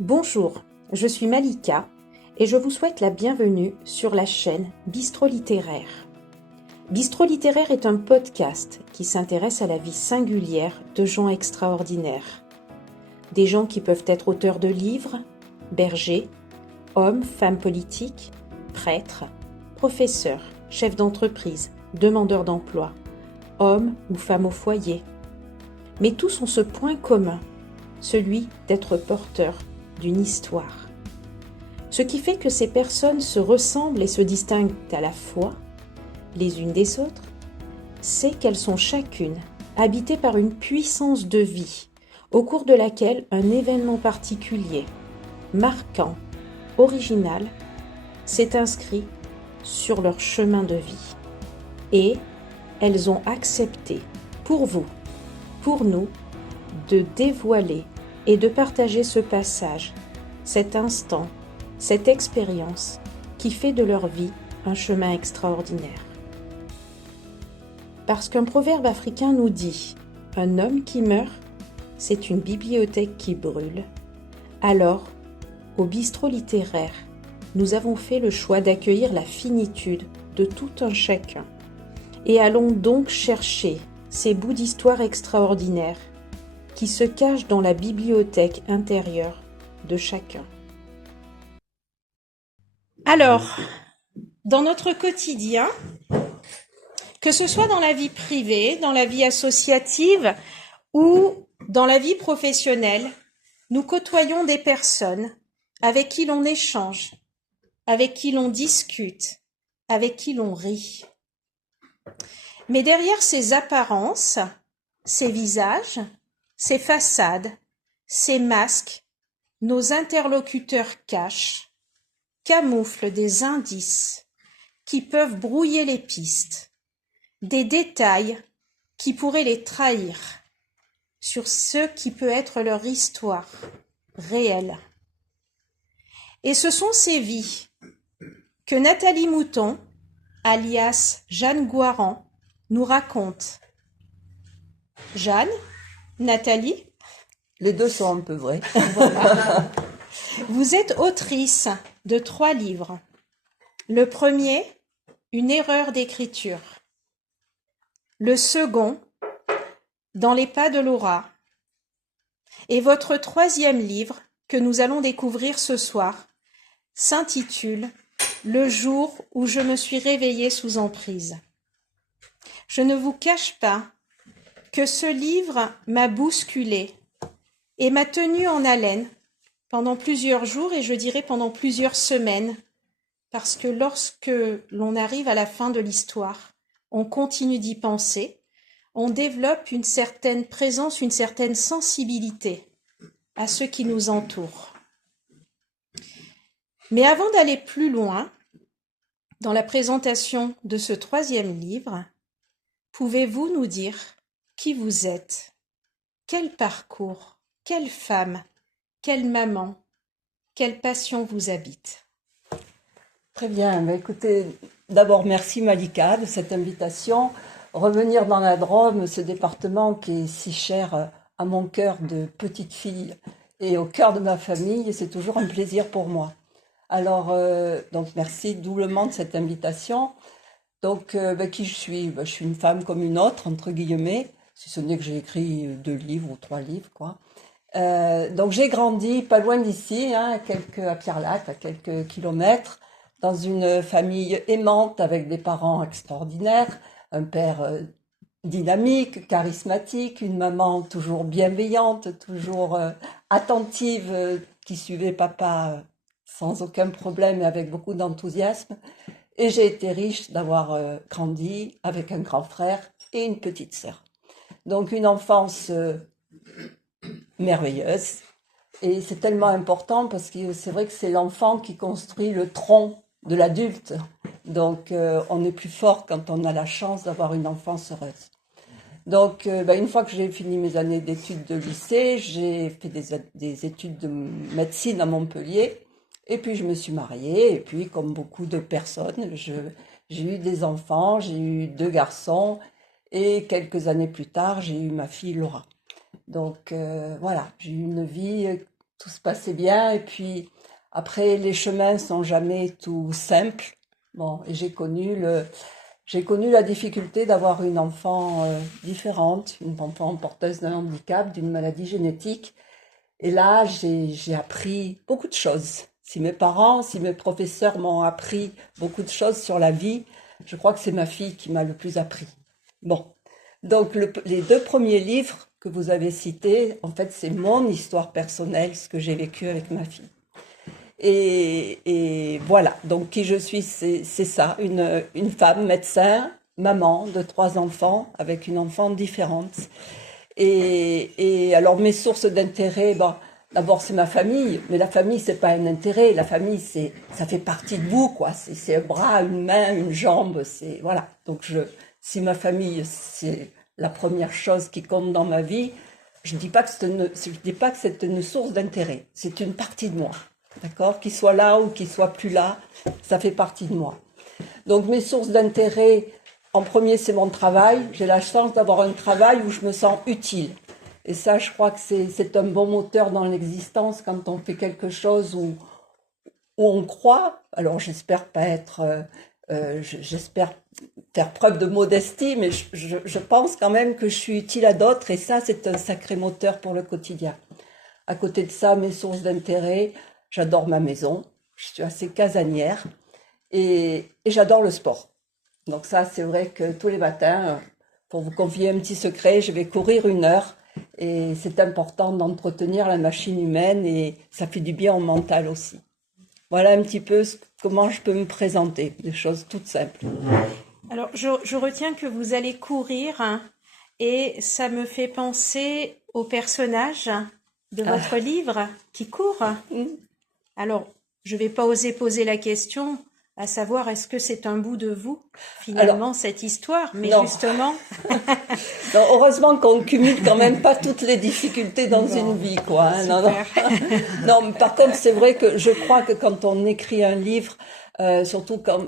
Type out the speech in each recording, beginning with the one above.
Bonjour, je suis Malika et je vous souhaite la bienvenue sur la chaîne Bistro Littéraire. Bistro Littéraire est un podcast qui s'intéresse à la vie singulière de gens extraordinaires. Des gens qui peuvent être auteurs de livres, bergers, hommes, femmes politiques, prêtres, professeurs, chefs d'entreprise, demandeurs d'emploi, hommes ou femmes au foyer. Mais tous ont ce point commun, celui d'être porteurs d'une histoire. Ce qui fait que ces personnes se ressemblent et se distinguent à la fois, les unes des autres, c'est qu'elles sont chacune habitées par une puissance de vie, au cours de laquelle un événement particulier, marquant, original, s'est inscrit sur leur chemin de vie. Et elles ont accepté, pour vous, pour nous, de dévoiler et de partager ce passage, cet instant, cette expérience qui fait de leur vie un chemin extraordinaire. Parce qu'un proverbe africain nous dit « Un homme qui meurt, c'est une bibliothèque qui brûle », alors, au bistrot littéraire, nous avons fait le choix d'accueillir la finitude de tout un chacun. Et allons donc chercher ces bouts d'histoire extraordinaires qui se cachent dans la bibliothèque intérieure de chacun. Alors, dans notre quotidien, que ce soit dans la vie privée, dans la vie associative ou dans la vie professionnelle, nous côtoyons des personnes avec qui l'on échange, avec qui l'on discute, avec qui l'on rit. Mais derrière ces apparences, ces visages, ces façades, ces masques, nos interlocuteurs cachent, camouflent des indices qui peuvent brouiller les pistes, des détails qui pourraient les trahir sur ce qui peut être leur histoire réelle. Et ce sont ces vies que Nathalie Mouton, alias Jeanne Goiran, nous raconte. Jeanne, Nathalie, les deux sont un peu vrais. Voilà. Vous êtes autrice de 3 livres. Le premier, Une erreur d'écriture. Le second, Dans les pas de Laura. Et votre 3e livre, que nous allons découvrir ce soir, s'intitule Le jour où je me suis réveillée sous emprise. Je ne vous cache pas que ce livre m'a bousculée et m'a tenue en haleine pendant plusieurs jours et je dirais pendant plusieurs semaines, parce que lorsque l'on arrive à la fin de l'histoire, on continue d'y penser, on développe une certaine présence, une certaine sensibilité à ce qui nous entoure. Mais avant d'aller plus loin, dans la présentation de ce 3e livre, pouvez-vous nous dire qui vous êtes? Quel parcours? Quelle femme? Quelle maman? Quelle passion vous habite? Très bien. Écoutez, d'abord merci Malika de cette invitation. Revenir dans la Drôme, ce département qui est si cher à mon cœur de petite fille et au cœur de ma famille, c'est toujours un plaisir pour moi. Alors, donc merci doublement de cette invitation. Donc, qui je suis? Je suis une femme comme une autre, entre guillemets, si ce n'est que j'ai écrit 2 livres ou 3 livres, quoi. Donc j'ai grandi pas loin d'ici, à Pierrelatte, à quelques kilomètres, dans une famille aimante avec des parents extraordinaires, un père dynamique, charismatique, une maman toujours bienveillante, toujours attentive, qui suivait papa sans aucun problème et avec beaucoup d'enthousiasme. Et j'ai été riche d'avoir grandi avec un grand frère et une petite sœur. Donc une enfance merveilleuse. Et c'est tellement important parce que c'est vrai que c'est l'enfant qui construit le tronc de l'adulte. Donc on est plus fort quand on a la chance d'avoir une enfance heureuse. Donc une fois que j'ai fini mes années d'études de lycée, j'ai fait des études de médecine à Montpellier. Et puis je me suis mariée. Et puis comme beaucoup de personnes, j'ai eu des enfants, j'ai eu 2 garçons. Et quelques années plus tard, j'ai eu ma fille Laura. Donc voilà, j'ai eu une vie tout se passait bien. Et puis après, les chemins sont jamais tout simples. Bon, et j'ai connu la difficulté d'avoir une enfant différente, une enfant porteuse d'un handicap, d'une maladie génétique. Et là, j'ai appris beaucoup de choses. Si mes parents, si mes professeurs m'ont appris beaucoup de choses sur la vie, je crois que c'est ma fille qui m'a le plus appris. Bon, donc les deux premiers livres que vous avez cités, en fait, c'est mon histoire personnelle, ce que j'ai vécu avec ma fille. Et voilà, donc qui je suis, c'est ça, une femme médecin, maman de 3 enfants, avec une enfant différente. Et alors mes sources d'intérêt, bon, d'abord c'est ma famille, mais la famille c'est pas un intérêt, la famille ça fait partie de vous, quoi. C'est un bras, une main, une jambe, c'est voilà. Donc si ma famille c'est la première chose qui compte dans ma vie, je dis pas que c'est une source d'intérêt, c'est une partie de moi. D'accord, qu'il soit là ou qu'il soit plus là, ça fait partie de moi. Donc mes sources d'intérêt, en premier, c'est mon travail. J'ai la chance d'avoir un travail où je me sens utile. Et ça, je crois que c'est un bon moteur dans l'existence quand on fait quelque chose où on croit. Alors j'espère pas être, j'espère faire preuve de modestie, mais je pense quand même que je suis utile à d'autres. Et ça, c'est un sacré moteur pour le quotidien. À côté de ça, mes sources d'intérêt, j'adore ma maison, je suis assez casanière et j'adore le sport. Donc ça, c'est vrai que tous les matins, pour vous confier un petit secret, je vais courir 1 heure et c'est important d'entretenir la machine humaine et ça fait du bien au mental aussi. Voilà un petit peu comment je peux me présenter, des choses toutes simples. Alors, je retiens que vous allez courir hein, et ça me fait penser au personnage de votre livre qui court. Alors, je ne vais pas oser poser la question, à savoir est-ce que c'est un bout de vous, finalement, cette histoire, mais non. justement... Non, heureusement qu'on ne cumule quand même pas toutes les difficultés dans une vie, quoi. Hein, non. Non, par contre, c'est vrai que je crois que quand on écrit un livre, surtout quand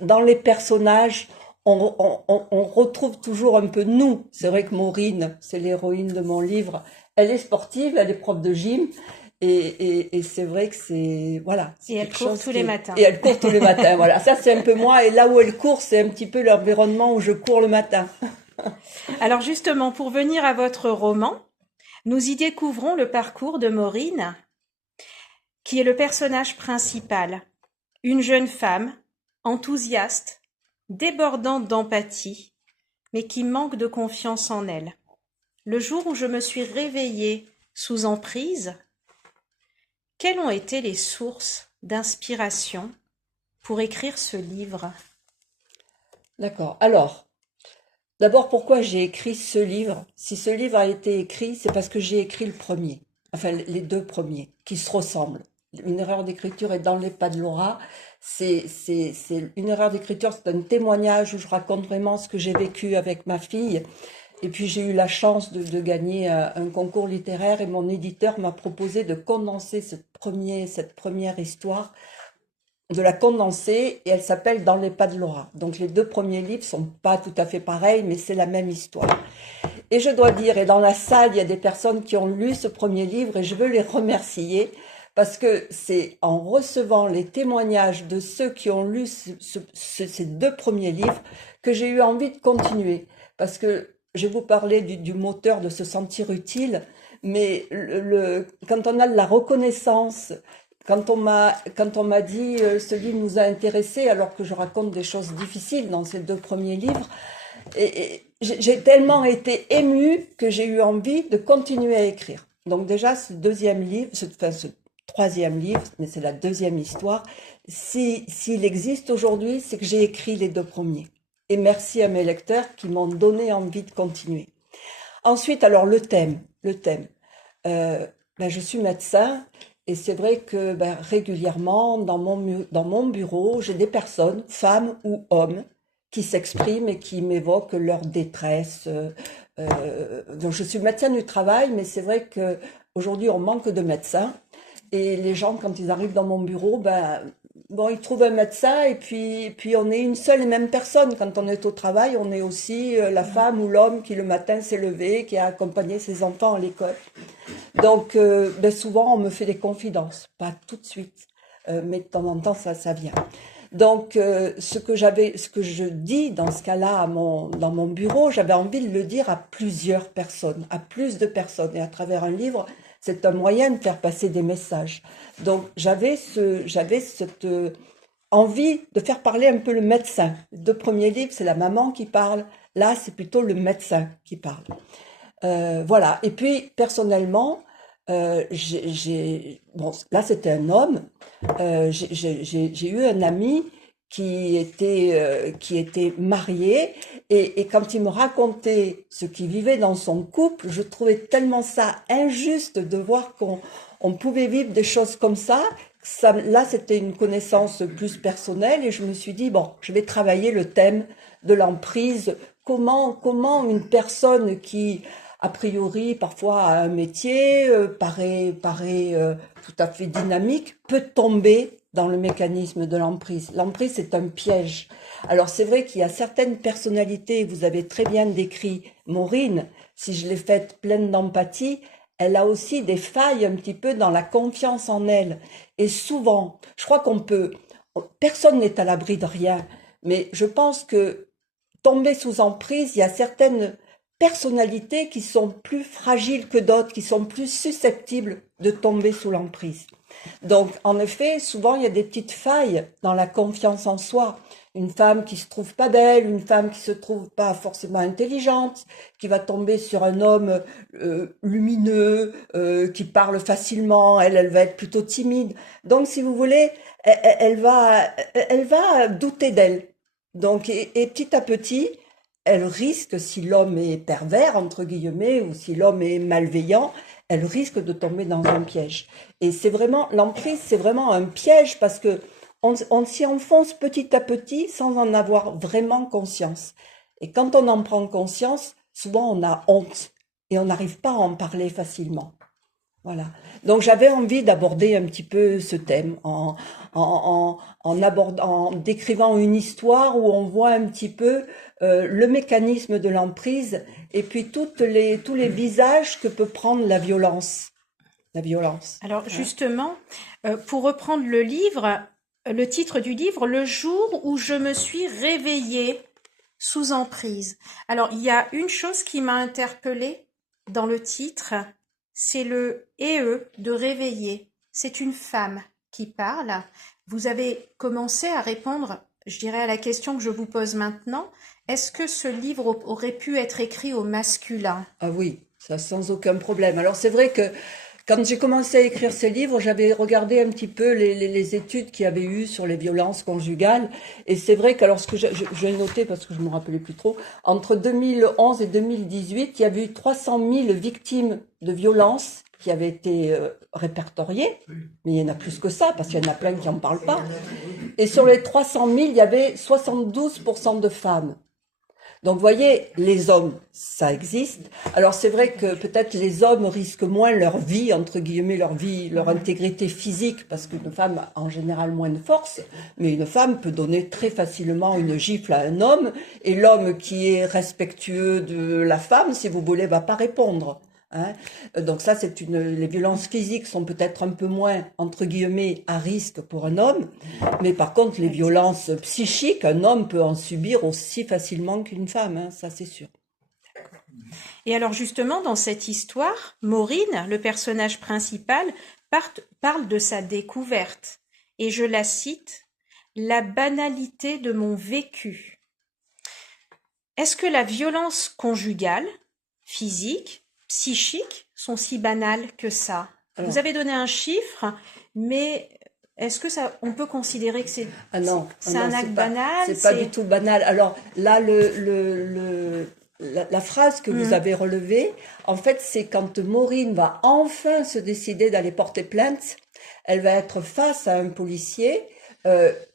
dans les personnages, on retrouve toujours un peu nous. C'est vrai que Maureen, c'est l'héroïne de mon livre, elle est sportive, elle est prof de gym. Et c'est vrai que c'est voilà. Et elle court tous les matins. Et elle court tous les matins. Voilà, ça c'est un peu moi. Et là où elle court, c'est un petit peu l'environnement où je cours le matin. Alors justement, pour venir à votre roman, nous y découvrons le parcours de Maureen, qui est le personnage principal. Une jeune femme, enthousiaste, débordante d'empathie, mais qui manque de confiance en elle. Le jour où je me suis réveillée sous emprise, quelles ont été les sources d'inspiration pour écrire ce livre? D'accord. Alors, d'abord, pourquoi j'ai écrit ce livre? Si ce livre a été écrit, c'est parce que j'ai écrit le premier. Enfin, les 2 premiers, qui se ressemblent. Une erreur d'écriture est dans les pas de Laura. C'est une erreur d'écriture, c'est un témoignage où je raconte vraiment ce que j'ai vécu avec ma fille. Et puis j'ai eu la chance de gagner un concours littéraire et mon éditeur m'a proposé de condenser cette première histoire, de la condenser et elle s'appelle Dans les pas de Laura. Donc les 2 premiers livres sont pas tout à fait pareils, mais c'est la même histoire. Et je dois dire, et dans la salle, il y a des personnes qui ont lu ce premier livre et je veux les remercier parce que c'est en recevant les témoignages de ceux qui ont lu ces 2 premiers livres que j'ai eu envie de continuer. Parce que je vais vous parler du moteur de se sentir utile, mais quand on a de la reconnaissance, quand on m'a dit ce livre nous a intéressés alors que je raconte des choses difficiles dans ces 2 premiers livres, et j'ai tellement été émue que j'ai eu envie de continuer à écrire. Donc déjà ce 2e livre, ce 3e livre, mais c'est la 2e histoire, s'il existe aujourd'hui, c'est que j'ai écrit les 2 premiers. Et merci à mes lecteurs qui m'ont donné envie de continuer. Ensuite, alors le thème. Je suis médecin et c'est vrai que régulièrement dans mon bureau, j'ai des personnes, femmes ou hommes, qui s'expriment et qui m'évoquent leur détresse. Donc je suis médecin du travail, mais c'est vrai que aujourd'hui on manque de médecins et les gens quand ils arrivent dans mon bureau, ils trouvent un médecin et puis on est une seule et même personne. Quand on est au travail, on est aussi la femme ou l'homme qui le matin s'est levé, qui a accompagné ses enfants à l'école. Donc, souvent, on me fait des confidences, pas tout de suite, mais de temps en temps, ça vient. Donc, ce que je dis dans ce cas-là dans mon bureau, j'avais envie de le dire à plusieurs personnes, à plus de personnes. Et à travers un livre, c'est un moyen de faire passer des messages. Donc, j'avais cette envie de faire parler un peu le médecin. Les deux premiers livres, c'est la maman qui parle. Là, c'est plutôt le médecin qui parle. Voilà. Et puis, personnellement, bon, là, c'était un homme. J'ai eu un ami qui était marié et quand il me racontait ce qu'il vivait dans son couple, je trouvais tellement ça injuste de voir qu'on pouvait vivre des choses comme ça. Là, c'était une connaissance plus personnelle et je me suis dit, bon, je vais travailler le thème de l'emprise. Comment une personne qui, a priori, parfois a un métier, paraît tout à fait dynamique, peut tomber dans le mécanisme de l'emprise. L'emprise, c'est un piège. Alors, c'est vrai qu'il y a certaines personnalités, vous avez très bien décrit Maureen, si je l'ai faite pleine d'empathie, elle a aussi des failles un petit peu dans la confiance en elle. Et souvent, je crois personne n'est à l'abri de rien, mais je pense que tomber sous emprise, il y a certaines personnalités qui sont plus fragiles que d'autres, qui sont plus susceptibles de tomber sous l'emprise. Donc, en effet, souvent, il y a des petites failles dans la confiance en soi. Une femme qui se trouve pas belle, une femme qui se trouve pas forcément intelligente, qui va tomber sur un homme lumineux, qui parle facilement, elle va être plutôt timide. Donc, si vous voulez, elle va douter d'elle. Donc, et petit à petit, elle risque, si l'homme est pervers, entre guillemets, ou si l'homme est malveillant, elle risque de tomber dans un piège. Et l'emprise, c'est vraiment un piège parce que on s'y enfonce petit à petit sans en avoir vraiment conscience. Et quand on en prend conscience, souvent on a honte et on n'arrive pas à en parler facilement. Voilà. Donc j'avais envie d'aborder un petit peu ce thème en décrivant une histoire où on voit un petit peu le mécanisme de l'emprise et puis tous les visages que peut prendre la violence. La violence. Alors justement, pour reprendre le titre du livre, Le jour où je me suis réveillée sous emprise. Alors il y a une chose qui m'a interpellée dans le titre, c'est le « de réveiller ». C'est une femme qui parle. Vous avez commencé à répondre, je dirais, à la question que je vous pose maintenant. Est-ce que ce livre aurait pu être écrit au masculin? Ah oui, ça sans aucun problème. Alors c'est vrai que quand j'ai commencé à écrire ce livre, j'avais regardé un petit peu les études qu'il y avait eu sur les violences conjugales. Et c'est vrai que lorsque j'ai noté, parce que je ne me rappelais plus trop, entre 2011 et 2018, il y avait eu 300 000 victimes de violences qui avaient été répertoriées. Mais il y en a plus que ça, parce qu'il y en a plein qui n'en parlent pas. Et sur les 300 000, il y avait 72% de femmes. Donc, vous voyez, les hommes, ça existe. Alors, c'est vrai que peut-être les hommes risquent moins leur vie, entre guillemets, leur intégrité physique, parce qu'une femme a en général moins de force, mais une femme peut donner très facilement une gifle à un homme, et l'homme qui est respectueux de la femme, si vous voulez, va pas répondre. Hein. Donc ça, les violences physiques sont peut-être un peu moins, entre guillemets, à risque pour un homme, mais par contre, les violences psychiques, un homme peut en subir aussi facilement qu'une femme, hein, ça c'est sûr. Et alors justement, dans cette histoire, Maureen, le personnage principal, parle de sa découverte, et je la cite, « La banalité de mon vécu ». Est-ce que la violence conjugale, physique, psychiques sont si banales que ça? Alors, vous avez donné un chiffre, mais est-ce que on peut considérer que c'est un acte banal? C'est pas du tout banal. Alors là, la phrase que vous avez relevée, en fait, c'est quand Maureen va enfin se décider d'aller porter plainte, elle va être face à un policier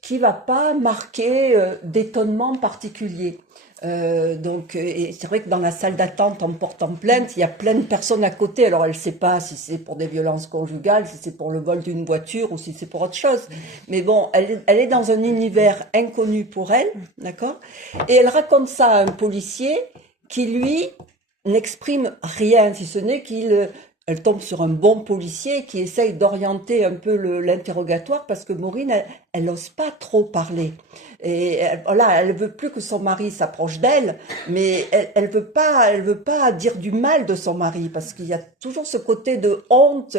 qui va pas marquer d'étonnement particulier. Et c'est vrai que dans la salle d'attente en portant plainte, il y a plein de personnes à côté. Alors elle sait pas si c'est pour des violences conjugales, si c'est pour le vol d'une voiture ou si c'est pour autre chose. Mais bon, elle est dans un univers inconnu pour elle, d'accord? Et elle raconte ça à un policier qui lui n'exprime rien, si ce n'est qu'il elle tombe sur un bon policier qui essaye d'orienter un peu l'interrogatoire parce que Maureen, elle n'ose pas trop parler. Et voilà, elle veut plus que son mari s'approche d'elle, mais elle veut pas dire du mal de son mari parce qu'il y a toujours ce côté de honte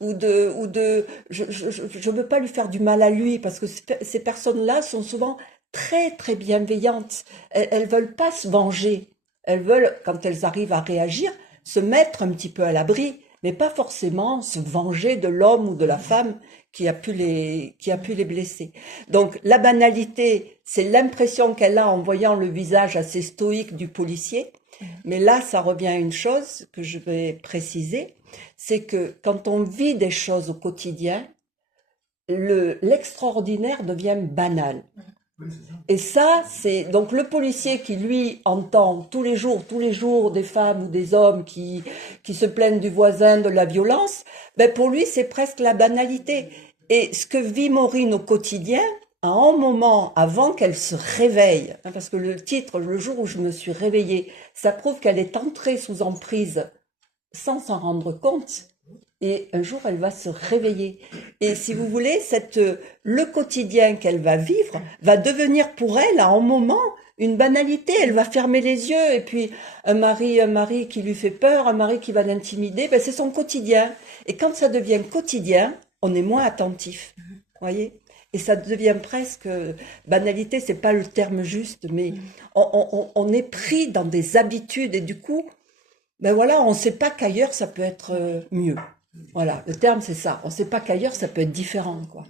ou de je veux pas lui faire du mal à lui parce que ces personnes-là sont souvent très très bienveillantes. Elles veulent pas se venger. Elles veulent, quand elles arrivent à réagir, se mettre un petit peu à l'abri, mais pas forcément se venger de l'homme ou de la femme qui a pu les blesser. Donc la banalité, c'est l'impression qu'elle a en voyant le visage assez stoïque du policier. Mais là, ça revient à une chose que je vais préciser, c'est que quand on vit des choses au quotidien, l'extraordinaire devient banal. Et ça, c'est donc le policier qui, lui, entend tous les jours, des femmes ou des hommes qui se plaignent du voisin, de la violence, ben pour lui, c'est presque la banalité. Et ce que vit Maureen au quotidien, à un moment avant qu'elle se réveille, parce que le titre, le jour où je me suis réveillée, ça prouve qu'elle est entrée sous emprise sans s'en rendre compte. Et un jour, elle va se réveiller. Et si vous voulez, le quotidien qu'elle va vivre va devenir pour elle, à un moment, une banalité. Elle va fermer les yeux. Et puis, un mari qui lui fait peur, un mari qui va l'intimider, ben, c'est son quotidien. Et quand ça devient quotidien, on est moins attentif. Voyez? Et ça devient presque, banalité, c'est pas le terme juste, mais on est pris dans des habitudes. Et du coup, ben voilà, on sait pas qu'ailleurs, ça peut être mieux. Voilà, le terme c'est ça. On ne sait pas qu'ailleurs ça peut être différent, quoi.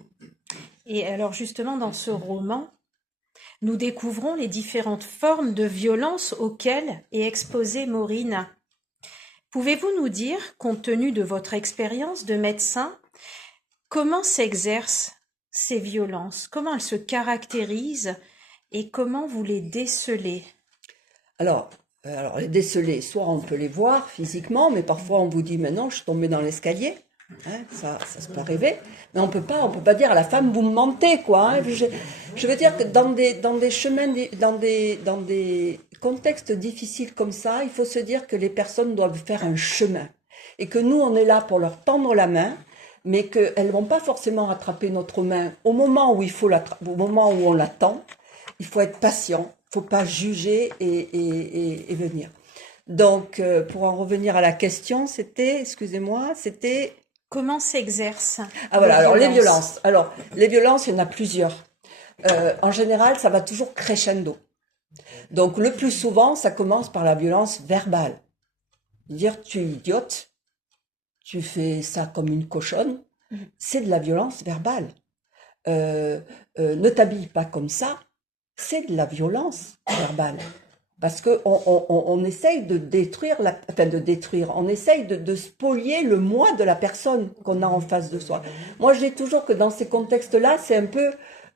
Et alors justement, dans ce roman, nous découvrons les différentes formes de violence auxquelles est exposée Maureen. Pouvez-vous nous dire, compte tenu de votre expérience de médecin, comment s'exercent ces violences? Comment elles se caractérisent et comment vous les décelez? Alors, les déceler, soit on peut les voir physiquement, mais parfois on vous dit, mais non, je suis tombée dans l'escalier. Hein, ça se peut arriver. Mais on peut pas dire à la femme, vous me mentez, quoi. Hein. Je veux dire que dans des chemins, dans des contextes difficiles comme ça, il faut se dire que les personnes doivent faire un chemin. Et que nous, on est là pour leur tendre la main, mais qu'elles vont pas forcément rattraper notre main au moment où au moment où on l'attend. Il faut être patient. Faut pas juger et venir. Donc, pour en revenir à la question, c'était Comment s'exercent Ah voilà, alors les violences. Alors, les violences, il y en a plusieurs. En général, ça va toujours crescendo. Donc, le plus souvent, ça commence par la violence verbale. Dire, tu es idiote, tu fais ça comme une cochonne, c'est de la violence verbale. Ne t'habille pas comme ça, c'est de la violence verbale. Parce que on essaye de détruire, on essaye de spolier le moi de la personne qu'on a en face de soi. Moi, je dis toujours que dans ces contextes-là, c'est un peu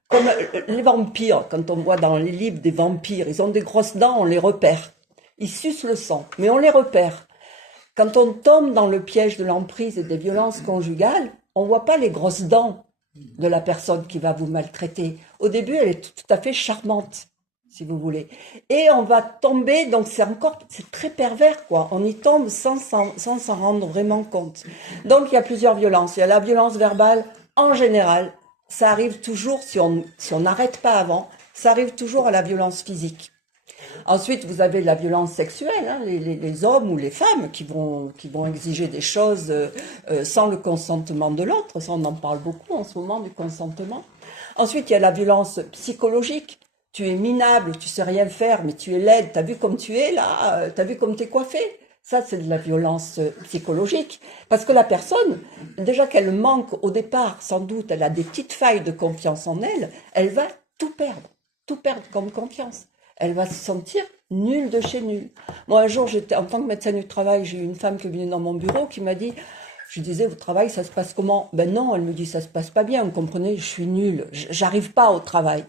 comme les vampires. Quand on voit dans les livres des vampires, ils ont des grosses dents, on les repère. Ils sucent le sang, mais on les repère. Quand on tombe dans le piège de l'emprise et des violences conjugales, on voit pas les grosses dents de la personne qui va vous maltraiter. Au début, elle est tout à fait charmante, si vous voulez. Et on va tomber, donc c'est très pervers, quoi. On y tombe sans s'en rendre vraiment compte. Donc, il y a plusieurs violences. Il y a la violence verbale, en général. Ça arrive toujours, si on n'arrête pas avant, ça arrive toujours à la violence physique. Ensuite, vous avez la violence sexuelle, hein, les hommes ou les femmes qui vont exiger des choses sans le consentement de l'autre. Ça, on en parle beaucoup en ce moment, du consentement. Ensuite, il y a la violence psychologique. Tu es minable, tu sais rien faire, mais tu es laide. T'as vu comme tu es là, t'as vu comme t'es coiffée. Ça, c'est de la violence psychologique. Parce que la personne, déjà qu'elle manque au départ, sans doute, elle a des petites failles de confiance en elle, elle va tout perdre comme confiance. Elle va se sentir nulle de chez nulle. Moi, un jour, en tant que médecin du travail, j'ai eu une femme qui est venue dans mon bureau qui m'a dit, je lui disais, au travail, ça se passe comment? Ben non, elle me dit, ça se passe pas bien, vous comprenez, je suis nulle, j'arrive pas au travail.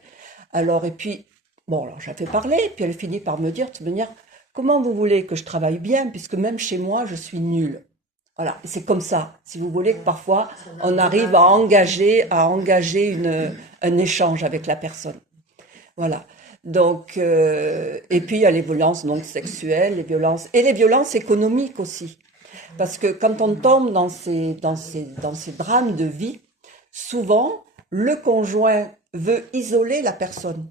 Alors, et puis, bon, alors, je la fais parler, puis elle finit par me dire, de toute manière, comment vous voulez que je travaille bien, puisque même chez moi, je suis nulle. Voilà, c'est comme ça, si vous voulez, que parfois, on arrive à engager un échange avec la personne. Voilà. Donc, et puis il y a les violences donc sexuelles, les violences économiques aussi. Parce que quand on tombe dans ces drames de vie, souvent, le conjoint veut isoler la personne.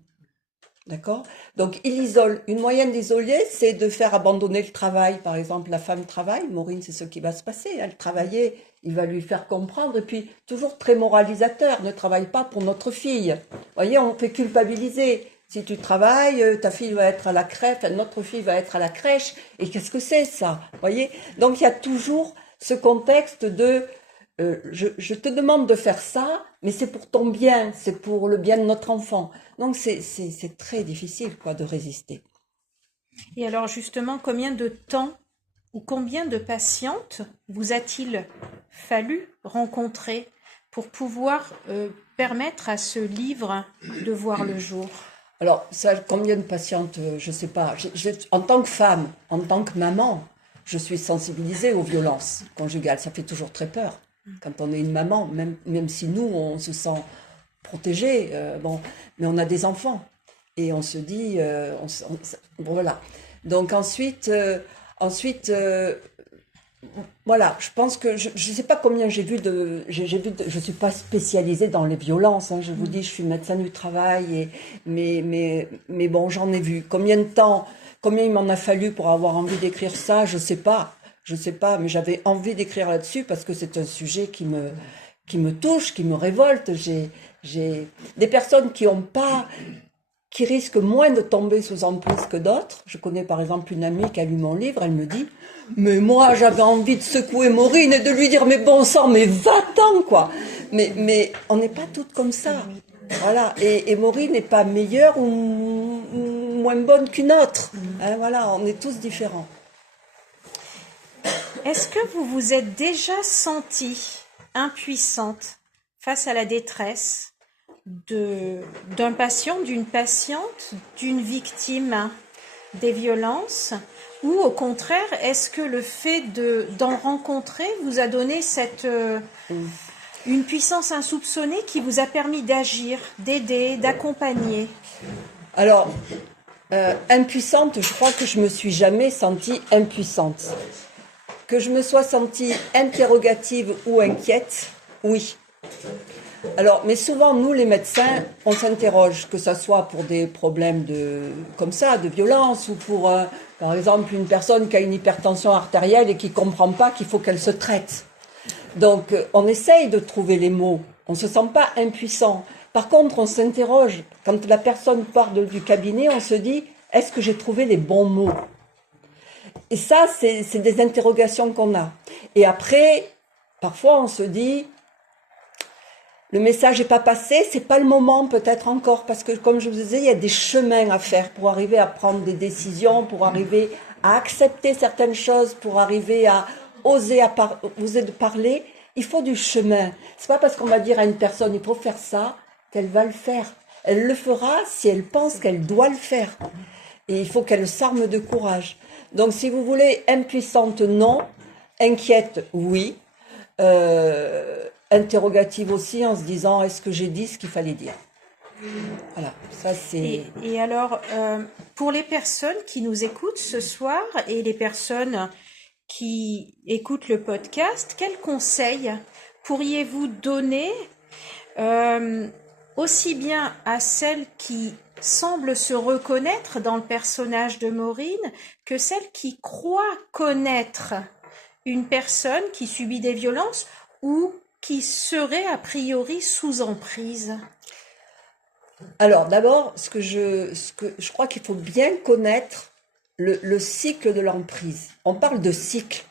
D'accord? Donc, il isole. Une moyenne d'isoler, c'est de faire abandonner le travail. Par exemple, la femme travaille. Maureen, c'est ce qui va se passer. Elle travaillait, il va lui faire comprendre. Et puis, toujours très moralisateur. Ne travaille pas pour notre fille. Vous voyez, on fait culpabiliser. Si tu travailles, ta fille va être à la crèche, notre fille va être à la crèche. Et qu'est-ce que c'est, ça? Vous voyez? Donc, il y a toujours ce contexte de je te demande de faire ça, mais c'est pour ton bien, c'est pour le bien de notre enfant. Donc c'est très difficile quoi de résister. Et alors justement, combien de temps ou combien de patientes vous a-t-il fallu rencontrer pour pouvoir permettre à ce livre de voir le jour? Alors ça, combien de patientes, je sais pas. En tant que femme, en tant que maman, je suis sensibilisée aux violences conjugales. Ça fait toujours très peur. Quand on est une maman, même si nous, on se sent protégé, bon, mais on a des enfants. Et on se dit, voilà. Donc ensuite, voilà, je pense que, je ne sais pas combien j'ai vu je suis pas spécialisée dans les violences, hein, je vous dis, je suis médecin du travail, mais bon, j'en ai vu. Combien de temps, combien il m'en a fallu pour avoir envie d'écrire ça, je sais pas, mais j'avais envie d'écrire là-dessus parce que c'est un sujet qui me touche, qui me révolte. J'ai des personnes qui risquent moins de tomber sous emprise que d'autres. Je connais par exemple une amie qui a lu mon livre, elle me dit « Mais moi, j'avais envie de secouer Maureen et de lui dire « Mais bon sang, mais va-t'en, quoi !» Mais on n'est pas toutes comme ça. Voilà. Et Maureen n'est pas meilleure ou moins bonne qu'une autre. Hein, voilà, on est tous différents. Est-ce que vous vous êtes déjà sentie impuissante face à la détresse d'un patient, d'une patiente, d'une victime des violences, ou au contraire, est-ce que le fait d'en rencontrer vous a donné une puissance insoupçonnée qui vous a permis d'agir, d'aider, d'accompagner? Alors, impuissante, je crois que je me suis jamais sentie impuissante. Que je me sois sentie interrogative ou inquiète, oui. Alors, mais souvent, nous, les médecins, on s'interroge, que ça soit pour des problèmes comme ça, de violence, ou pour, par exemple, une personne qui a une hypertension artérielle et qui comprend pas qu'il faut qu'elle se traite. Donc, on essaye de trouver les mots. On se sent pas impuissant. Par contre, on s'interroge. Quand la personne part du cabinet, on se dit, est-ce que j'ai trouvé les bons mots? Et ça, c'est des interrogations qu'on a. Et après, parfois, on se dit, le message n'est pas passé, c'est pas le moment peut-être encore, parce que comme je vous disais, il y a des chemins à faire pour arriver à prendre des décisions, pour arriver à accepter certaines choses, pour arriver à oser de parler. Il faut du chemin. C'est pas parce qu'on va dire à une personne, il faut faire ça, qu'elle va le faire. Elle le fera si elle pense qu'elle doit le faire. Et il faut qu'elle s'arme de courage. Donc, si vous voulez, impuissante, non. Inquiète, oui. Interrogative aussi, en se disant, est-ce que j'ai dit ce qu'il fallait dire? Voilà, ça c'est... Et alors, pour les personnes qui nous écoutent ce soir et les personnes qui écoutent le podcast, quels conseils pourriez-vous donner aussi bien à celles qui semblent se reconnaître dans le personnage de Maureen que celles qui croient connaître une personne qui subit des violences ou qui serait a priori sous emprise? Alors d'abord, ce que je crois qu'il faut bien connaître le cycle de l'emprise. On parle de cycle.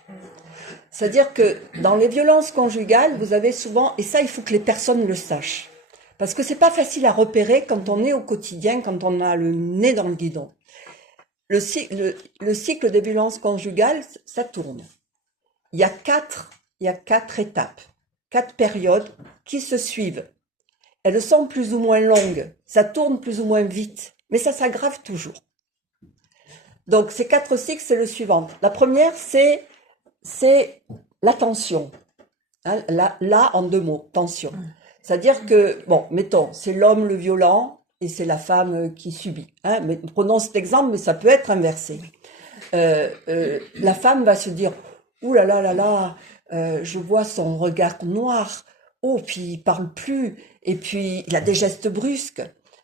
C'est-à-dire que dans les violences conjugales, vous avez souvent, et ça il faut que les personnes le sachent, parce que c'est pas facile à repérer quand on est au quotidien, quand on a le nez dans le guidon. Le cycle des violences conjugales, ça tourne. Il y a quatre étapes, 4 périodes qui se suivent. Elles sont plus ou moins longues, ça tourne plus ou moins vite, mais ça s'aggrave toujours. Donc ces 4 cycles, c'est le suivant. La première, c'est la tension. Hein, là, en 2 mots, tension. C'est-à-dire que, bon, mettons, c'est l'homme le violent et c'est la femme qui subit. Hein, mais prenons cet exemple, mais ça peut être inversé. La femme va se dire, ouh là là là là, je vois son regard noir. Oh, puis il parle plus. Et puis il a des gestes brusques.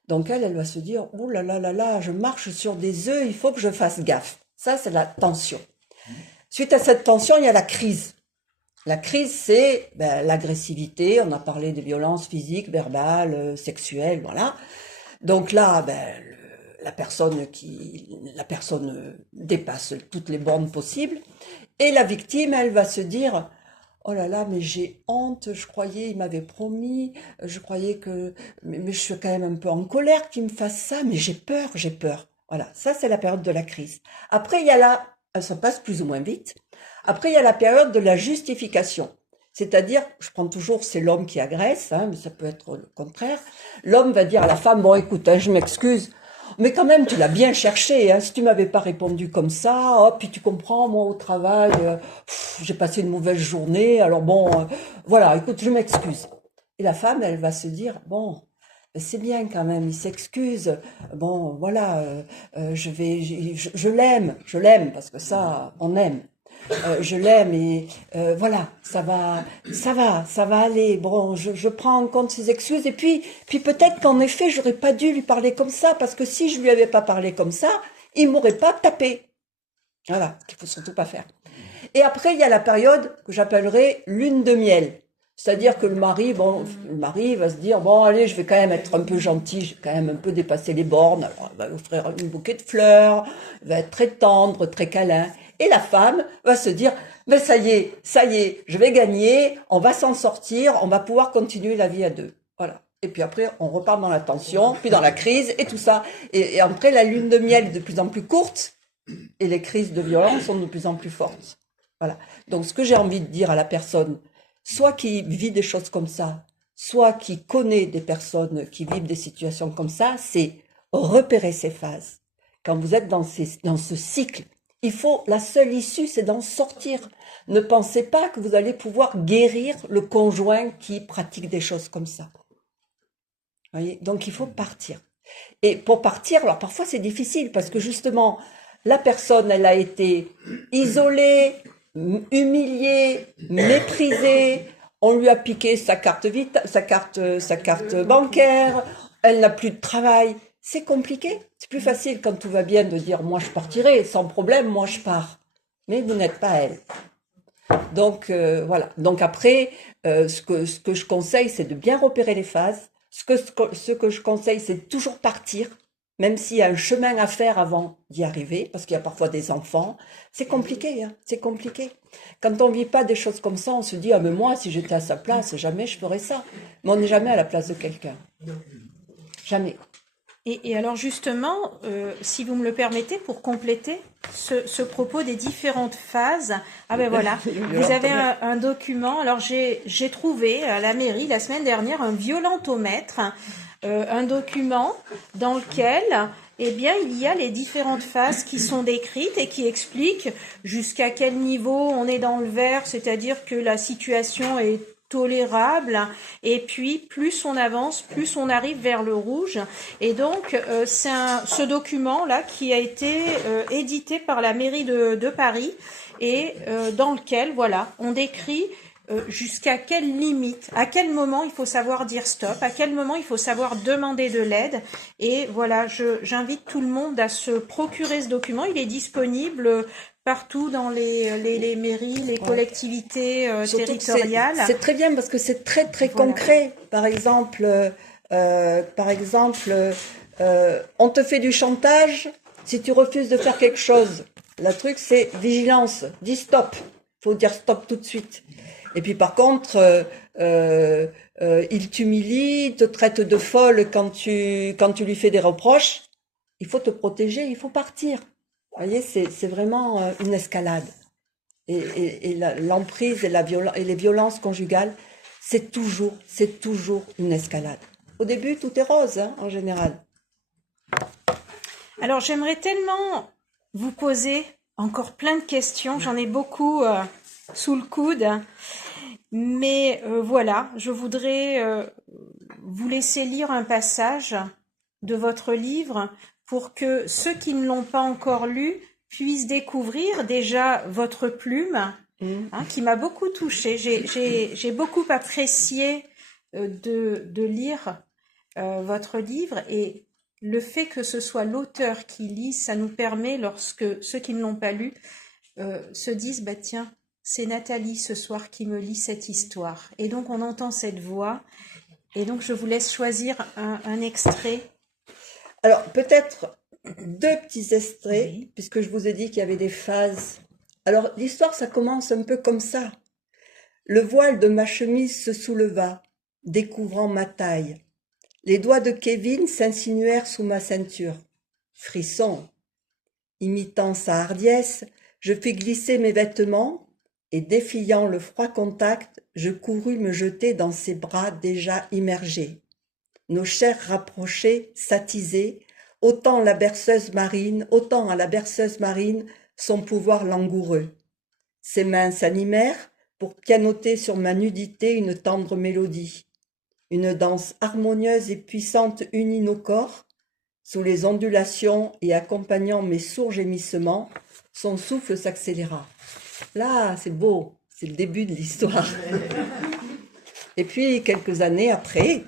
Donc elle va se dire, ouh là là là là, je marche sur des œufs, il faut que je fasse gaffe. Ça, c'est la tension. Suite à cette tension, il y a la crise. La crise, c'est l'agressivité. On a parlé des violences physiques, verbales, sexuelles, voilà. Donc là, la personne dépasse toutes les bornes possibles. Et la victime, elle va se dire, oh là là, mais j'ai honte, je croyais, il m'avait promis, je croyais que, mais je suis quand même un peu en colère qu'il me fasse ça, mais j'ai peur, j'ai peur. Voilà, ça c'est la période de la crise. Après, il y a ça passe plus ou moins vite. Après, il y a la période de la justification. C'est-à-dire, je prends toujours, c'est l'homme qui agresse, hein, mais ça peut être le contraire. L'homme va dire à la femme, bon écoute, hein, je m'excuse, mais quand même, tu l'as bien cherché, hein. Si tu m'avais pas répondu comme ça, hop, puis tu comprends, moi au travail, j'ai passé une mauvaise journée, alors bon, voilà, écoute, je m'excuse. Et la femme, elle va se dire, bon, c'est bien quand même, il s'excuse, bon, voilà, je l'aime, parce que ça, on aime. Je l'aime et voilà, ça va aller. Bon, je prends en compte ses excuses et puis peut-être qu'en effet, j'aurais pas dû lui parler comme ça parce que si je lui avais pas parlé comme ça, il m'aurait pas tapé. Voilà, qu'il faut surtout pas faire. Et après, il y a la période que j'appellerais lune de miel. C'est-à-dire que le mari va se dire, bon, allez, je vais quand même être un peu gentil, je vais quand même un peu dépasser les bornes. Alors, il va lui offrir un bouquet de fleurs, il va être très tendre, très câlin. Et la femme va se dire, mais ça y est, je vais gagner, on va s'en sortir, on va pouvoir continuer la vie à deux. Voilà. Et puis après, on repart dans la tension, puis dans la crise et tout ça. Et après, la lune de miel est de plus en plus courte et les crises de violence sont de plus en plus fortes. Voilà. Donc, ce que j'ai envie de dire à la personne, soit qui vit des choses comme ça, soit qui connaît des personnes qui vivent des situations comme ça, c'est repérer ces phases. Quand vous êtes dans ce cycle, la seule issue, c'est d'en sortir. Ne pensez pas que vous allez pouvoir guérir le conjoint qui pratique des choses comme ça. Voyez? Donc, il faut partir. Et pour partir, alors parfois c'est difficile parce que justement, la personne, elle a été isolée, humiliée, méprisée, on lui a piqué sa carte bancaire, elle n'a plus de travail. C'est compliqué. C'est plus facile quand tout va bien de dire moi je partirai, sans problème, moi je pars. Mais vous n'êtes pas elle. Donc voilà. Donc après, ce que je conseille, c'est de bien repérer les phases. Ce que je conseille, c'est de toujours partir, même s'il y a un chemin à faire avant d'y arriver, parce qu'il y a parfois des enfants. C'est compliqué, hein, c'est compliqué. Quand on vit pas des choses comme ça, on se dit, ah mais moi, si j'étais à sa place, jamais je ferais ça. Mais on n'est jamais à la place de quelqu'un. Jamais. Et alors justement, si vous me le permettez, pour compléter ce propos des différentes phases, ah ben voilà, vous avez un document. Alors j'ai trouvé à la mairie la semaine dernière un violentomètre, un document dans lequel eh bien, il y a les différentes phases qui sont décrites et qui expliquent jusqu'à quel niveau on est dans le vert, c'est-à-dire que la situation est tolérable, et puis plus on avance, plus on arrive vers le rouge. Et donc c'est ce document là qui a été édité par la mairie de Paris et dans lequel voilà on décrit jusqu'à quelle limite, à quel moment il faut savoir dire stop, à quel moment il faut savoir demander de l'aide. Et voilà, j'invite tout le monde à se procurer ce document. Il est disponible partout dans les mairies, les collectivités territoriales. C'est très bien parce que c'est très très concret. Par exemple, on te fait du chantage si tu refuses de faire quelque chose. Le truc, c'est vigilance. Dis stop. Faut dire stop tout de suite. Et puis par contre, il t'humilie, il te traite de folle quand tu lui fais des reproches. Il faut te protéger, il faut partir. Vous voyez, c'est vraiment une escalade. Et l'emprise et les violences conjugales, c'est toujours une escalade. Au début, tout est rose, hein, en général. Alors, j'aimerais tellement vous poser encore plein de questions. J'en ai beaucoup sous le coude. Mais voilà, je voudrais vous laisser lire un passage de votre livre pour que ceux qui ne l'ont pas encore lu puissent découvrir déjà votre plume qui m'a beaucoup touchée. J'ai beaucoup apprécié de lire votre livre, et le fait que ce soit l'auteur qui lit, ça nous permet, lorsque ceux qui ne l'ont pas lu se disent, bah tiens, c'est Nathalie ce soir qui me lit cette histoire. Et donc on entend cette voix, et donc je vous laisse choisir un extrait. Alors peut-être 2 petits extraits, Oui. puisque je vous ai dit qu'il y avait des phases. Alors l'histoire, ça commence un peu comme ça. Le voile de ma chemise se souleva, découvrant ma taille. Les doigts de Kevin s'insinuèrent sous ma ceinture. Frisson. Imitant sa hardiesse, je fis glisser mes vêtements et, défiant le froid contact, je courus me jeter dans ses bras déjà immergés. Nos chairs rapprochées s'attisaient, autant à la berceuse marine son pouvoir langoureux. Ses mains s'animèrent pour pianoter sur ma nudité une tendre mélodie. Une danse harmonieuse et puissante unit nos corps. Sous les ondulations et accompagnant mes sourds gémissements, son souffle s'accéléra. Là, c'est beau, c'est le début de l'histoire. Et puis, quelques années après,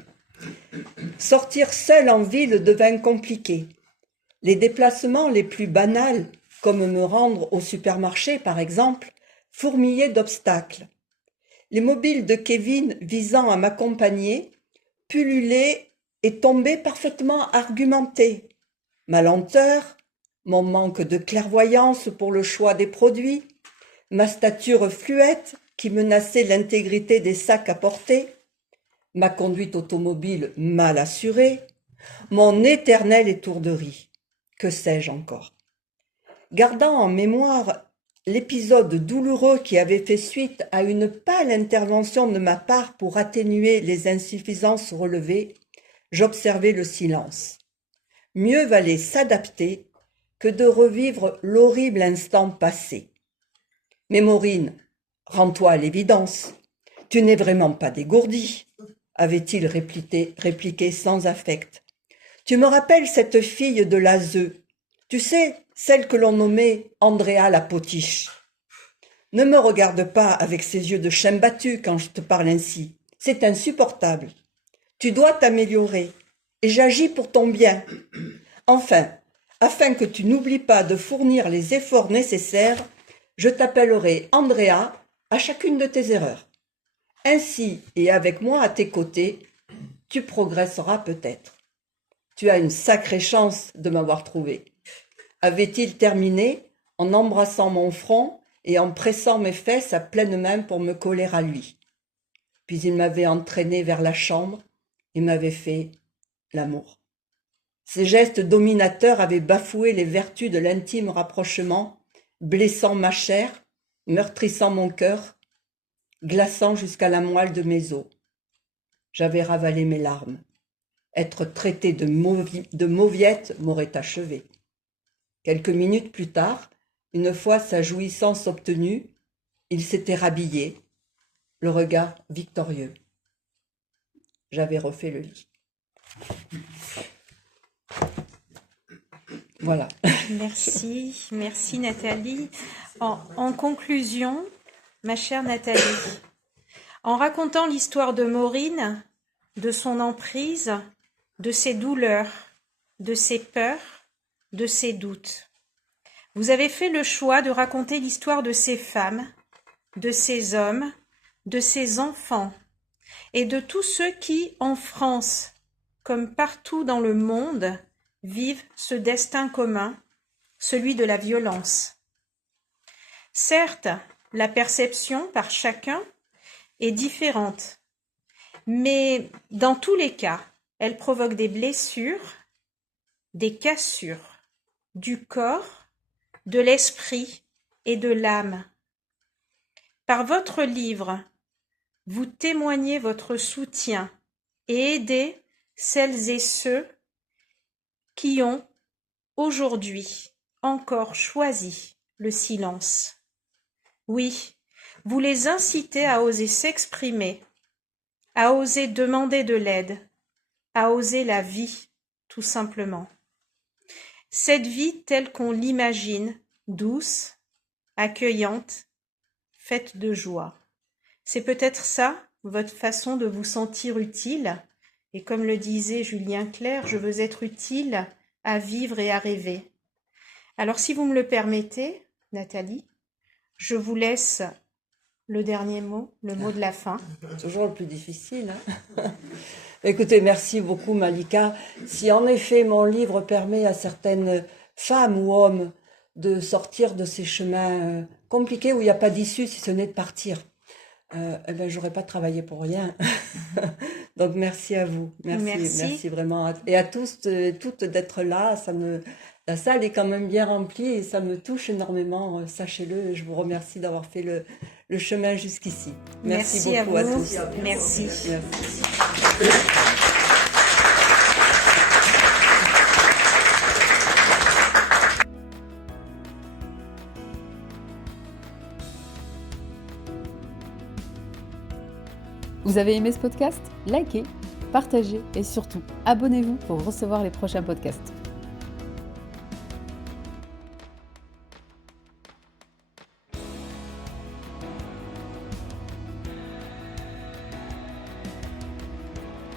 sortir seul en ville devint compliqué. Les déplacements les plus banals, comme me rendre au supermarché par exemple, fourmillaient d'obstacles. Les mobiles de Kevin visant à m'accompagner pullulaient et tombaient parfaitement argumentés. Ma lenteur, mon manque de clairvoyance pour le choix des produits, ma stature fluette qui menaçait l'intégrité des sacs à porter, ma conduite automobile mal assurée, mon éternelle étourderie. Que sais-je encore? Gardant en mémoire l'épisode douloureux qui avait fait suite à une pâle intervention de ma part pour atténuer les insuffisances relevées, j'observais le silence. Mieux valait s'adapter que de revivre l'horrible instant passé. Mais Maureen, rends-toi à l'évidence, tu n'es vraiment pas dégourdie, avait-il répliqué sans affect. Tu me rappelles cette fille de l'ASE, tu sais, celle que l'on nommait Andrea la potiche. Ne me regarde pas avec ces yeux de chien battu quand je te parle ainsi, c'est insupportable. Tu dois t'améliorer, et j'agis pour ton bien. Enfin, afin que tu n'oublies pas de fournir les efforts nécessaires, je t'appellerai Andrea à chacune de tes erreurs. Ainsi, et avec moi à tes côtés, tu progresseras peut-être. Tu as une sacrée chance de m'avoir trouvé. Avait-il terminé en embrassant mon front et en pressant mes fesses à pleine main pour me coller à lui. Puis il m'avait entraîné vers la chambre et m'avait fait l'amour. Ces gestes dominateurs avaient bafoué les vertus de l'intime rapprochement, blessant ma chair, meurtrissant mon cœur, glaçant jusqu'à la moelle de mes os. J'avais ravalé mes larmes. Être traité de mauviette m'aurait achevé. Quelques minutes plus tard, une fois sa jouissance obtenue, il s'était rhabillé, le regard victorieux. J'avais refait le lit. Voilà. Merci Nathalie. En conclusion, ma chère Nathalie, en racontant l'histoire de Maureen, de son emprise, de ses douleurs, de ses peurs, de ses doutes, vous avez fait le choix de raconter l'histoire de ces femmes, de ces hommes, de ces enfants et de tous ceux qui, en France, comme partout dans le monde, vivent ce destin commun, celui de la violence. Certes, la perception par chacun est différente, mais dans tous les cas, elle provoque des blessures, des cassures, du corps, de l'esprit et de l'âme. Par votre livre, vous témoignez votre soutien et aidez celles et ceux qui ont aujourd'hui encore choisi le silence. Oui, vous les incitez à oser s'exprimer, à oser demander de l'aide, à oser la vie, tout simplement. Cette vie telle qu'on l'imagine, douce, accueillante, faite de joie. C'est peut-être ça, votre façon de vous sentir utile. Et comme le disait Julien Clerc, je veux être utile à vivre et à rêver. Alors si vous me le permettez, Nathalie, je vous laisse le dernier mot, le mot de la fin. Toujours le plus difficile. Écoutez, merci beaucoup Malika. Si en effet mon livre permet à certaines femmes ou hommes de sortir de ces chemins compliqués où il n'y a pas d'issue si ce n'est de partir, j'aurais pas travaillé pour rien. Donc merci à vous, merci vraiment et à tous et toutes d'être là. La salle est quand même bien remplie et ça me touche énormément, sachez-le. Et je vous remercie d'avoir fait le chemin jusqu'ici. Merci beaucoup à tous. Merci. Vous avez aimé ce podcast ? Likez, partagez et surtout, abonnez-vous pour recevoir les prochains podcasts.